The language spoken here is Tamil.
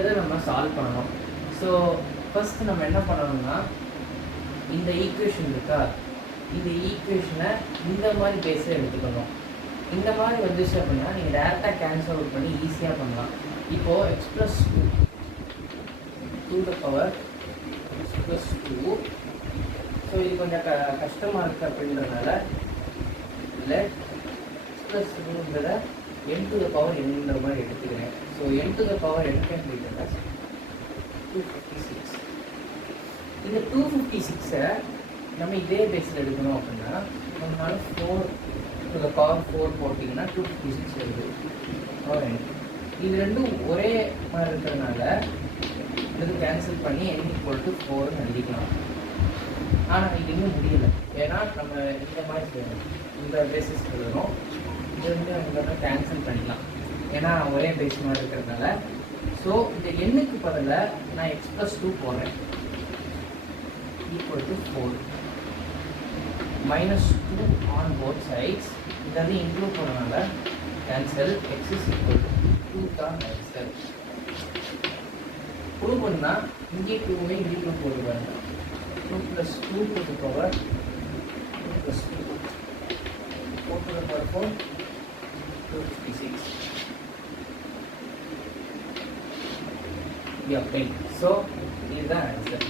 இதை நம்ம சால்வ் பண்ணணும். ஸோ ஃபஸ்ட்டு நம்ம என்ன பண்ணணும்னா, இந்த ஈக்குவேஷன் இருக்கா, இந்த ஈக்குவேஷனை இந்த மாதிரி பேஸில் எடுத்துக்கணும். இந்த மாதிரி வந்துச்சு அப்படின்னா நீங்கள் டேரெக்டாக கேன்சல் அவுட் பண்ணி ஈஸியாக பண்ணலாம். இப்போது x + 2 to the power x + 2. So இது கொஞ்சம் கஷ்டமாக இருக்குது அப்படின்றதுனால let x + 2ன்றத n to the power nன்ற மாதிரி எடுத்துக்கிறேன். So n to the power n can be written as 256. இந்த 256-ஐ நம்ம இதே பேஸில் எடுக்கணும் அப்படின்னா நம்மளால 4 to the power 4 போட்டிங்கன்னா 256 வருது. இது ரெண்டும் ஒரே மாதிரி இருக்கிறதுனால இது கேன்சல் பண்ணி n = 4ன்னு எழுதிக்கலாம். ஆனால் இது இன்னும் முடியலை, ஏன்னா நம்ம இந்த மாதிரி செய்யணும், இந்த பேசிஸ் எழுதணும். இது வந்து நம்ம கேன்சல் பண்ணிக்கலாம், ஏன்னா ஒரே பேஸ் மாதிரி இருக்கிறதுனால. ஸோ இந்த எண்ணுக்கு பதிலாக நான் x + 2 போடுறேன், = 4 -2 on both sides. இதை வந்து இன்க்ளூட் பண்ணனால கேன்சல், x = 2 தான் கேன்சல். ப்ரூவ் பண்ணால் இங்கே 2 இங்கே 2 போடுவாங்க. 2 + 2 to the power 2 + 2 4 to the power 4 256. Yeah, okay. So இதுதான் ஆன்சர்.